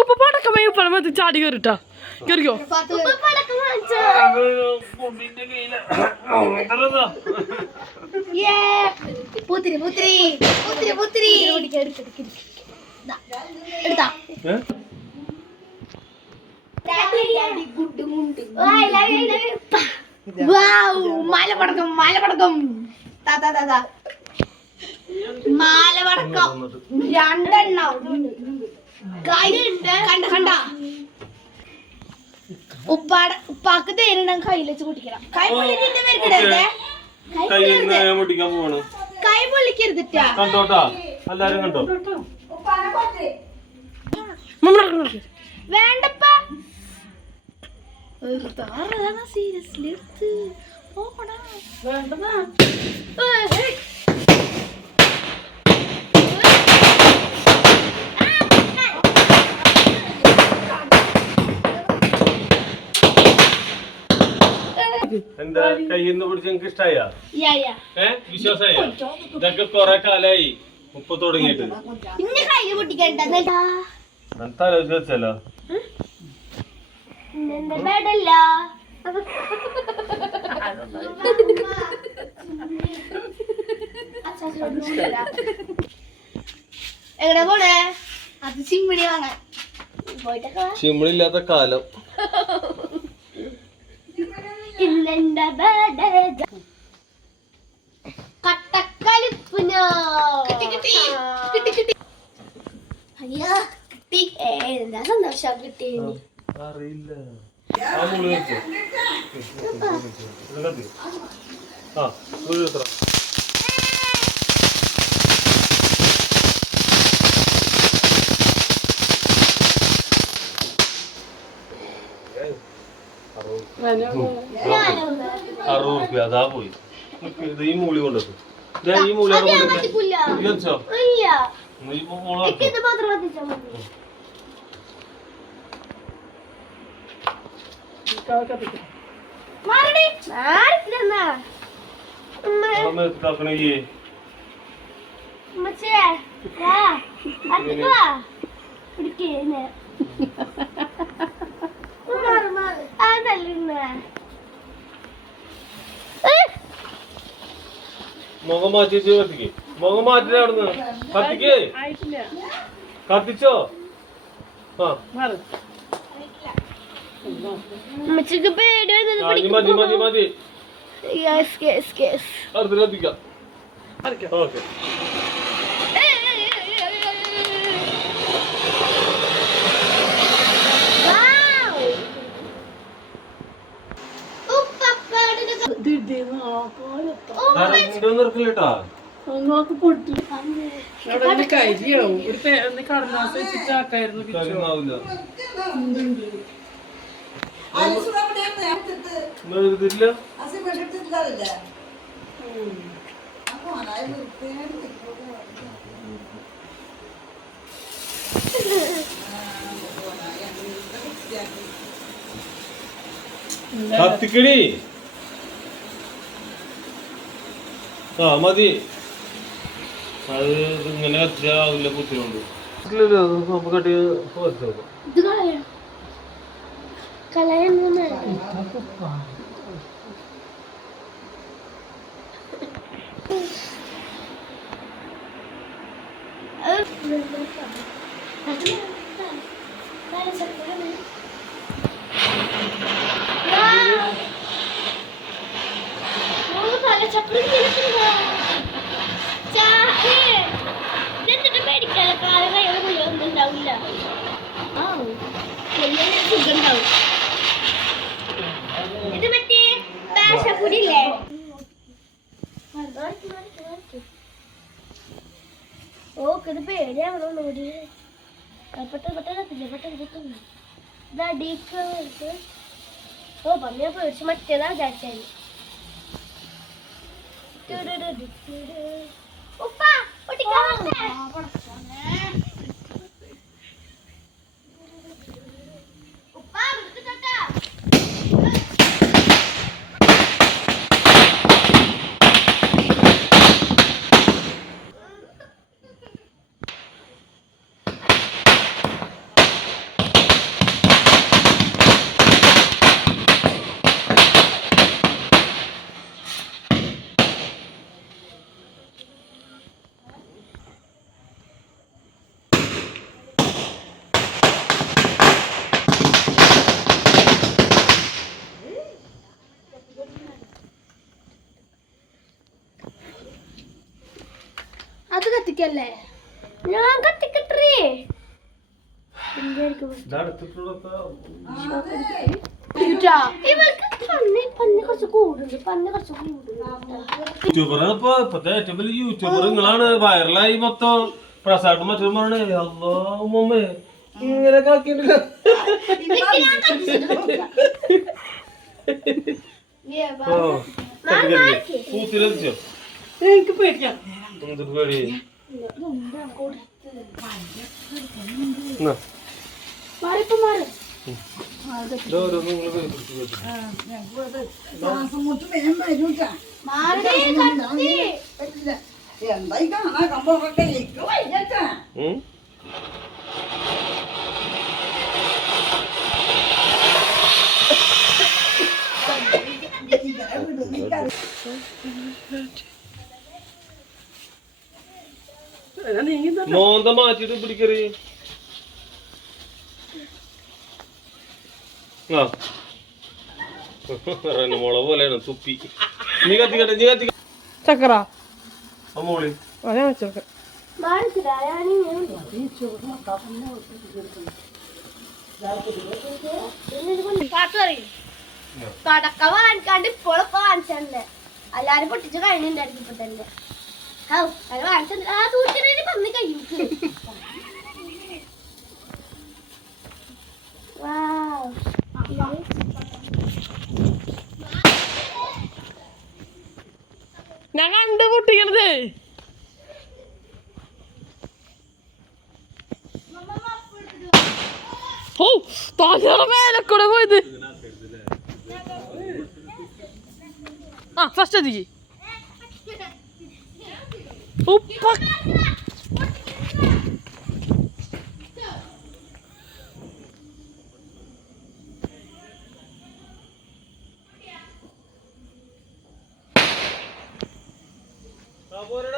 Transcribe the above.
ഉപ്പ പടക്കമേ ഉപ്പള മതി ചാടി കയറിട്ടാ കയറിക്കോ മാലപടക്കം മാലപടക്കം മാലപടക്കം രണ്ടെണ്ണം കണ്ട ഉപ്പാക്ക് തേരണം കയ്യിൽ വെച്ച് പൊട്ടിക്കണം കൈ പൊള്ളിക്കരുത് കൈ പൊള്ളിക്കരുതിട്ടാ കണ്ടോട്ടാ എല്ലാരും കണ്ടോ വേണ്ടപ്പ സീരിയസ്ലി വേണ്ടതാ എന്താ കയ്യിന്ന് പിടിച്ച് നിനക്ക് ഇഷ്ടായ വിശ്വാസായ ഇതൊക്കെ കൊറേ കാലായി ഉപ്പ് തുടങ്ങിയിട്ട് ആലോചിച്ച് വെച്ചല്ലോ എങ്ങനെ പോണേ അത് ചിമ്മിണി വാങ്ങാൻ ചിമ്മിണില്ലാത്ത കാലം കട്ടക്കലിപ്പിനോ അയ്യോ കിട്ടി എന്താ സന്തോഷം കിട്ടി അറിയില്ല ₹60 അതാ പോയി ഈ മൂളി കൊണ്ടത് ഈ മൂളി മുഖം മാറ്റി കത്തിക്ക് മുഖം മാറ്റി അവിടുന്ന് കത്തിക്ക് കത്തിച്ചോ മതി മതി മതി അടുത്ത് കത്തിക്കാം ഓക്കെ നിർക്കില്ലട്ടാ കരിയാവും ഒരു കടലാസ് വെച്ചിട്ടാക്കായിരുന്നു കത്തിക്കടി ആ മതി അത് ഇങ്ങനെ കത്തിയാവില്ല കുത്തിയോണ്ട് കട്ടി ഇത് മറ്റേ പാശപ്പൊടിയില്ലേ ഓക്കത് പേടിയാവണോ പെട്ടെന്ന് ഇതടിക്ക് ഓ പമ്മിയെ പേടിച്ച് മറ്റേതാ വിചാരിച്ചാൽ ഉപ്പ യൂട്യൂബർ ഇപ്പത്തെ ഏറ്റവും വലിയ യൂട്യൂബർ നിങ്ങളാണ്. വൈറലായി മൊത്തം. പ്രസാദ് മറ്റൊരു പറഞ്ഞേ അമ്മേ ഇങ്ങനെ കാക്കിയിട്ടില്ല. പൂത്തിരച്ചോ എനിക്ക് പേടിക്കാം. എന്തൊരു പേടി. എന്തായി കാണാ കമ്പൊക്കെ വയ്യട്ടാ. മോന്ത മാറ്റിട്ട് പിടിക്കറി. ആ മുള പോലെയാണ് തുപ്പി. നീ കത്തിക്കട്ടെ, നീ കത്തിക്ക. ചക്കറ മോളി ഞാൻ വെച്ചോക്കെ. കടക്ക വാങ്ങിക്കാണ്ട് ഇപ്പോഴൊക്കെ വാങ്ങിച്ചല്ലേ. എല്ലാരും പൊട്ടിച്ച് കഴിഞ്ഞിട്ടുണ്ടായിരിക്കും ഇപ്പൊ തന്നെ. അത് വാങ്ങിച്ച ആ തൂച്ചിട്ട് പന്നി കഴിക്കും. ഞാൻ കണ്ട് പൊട്ടിക്കണത്. ഓ താഴെ മേലക്കൂടെ പോയത്. ആ ഫസ്റ്റ് എത്തിക്ക്. ഉപ്പ പോരടാ.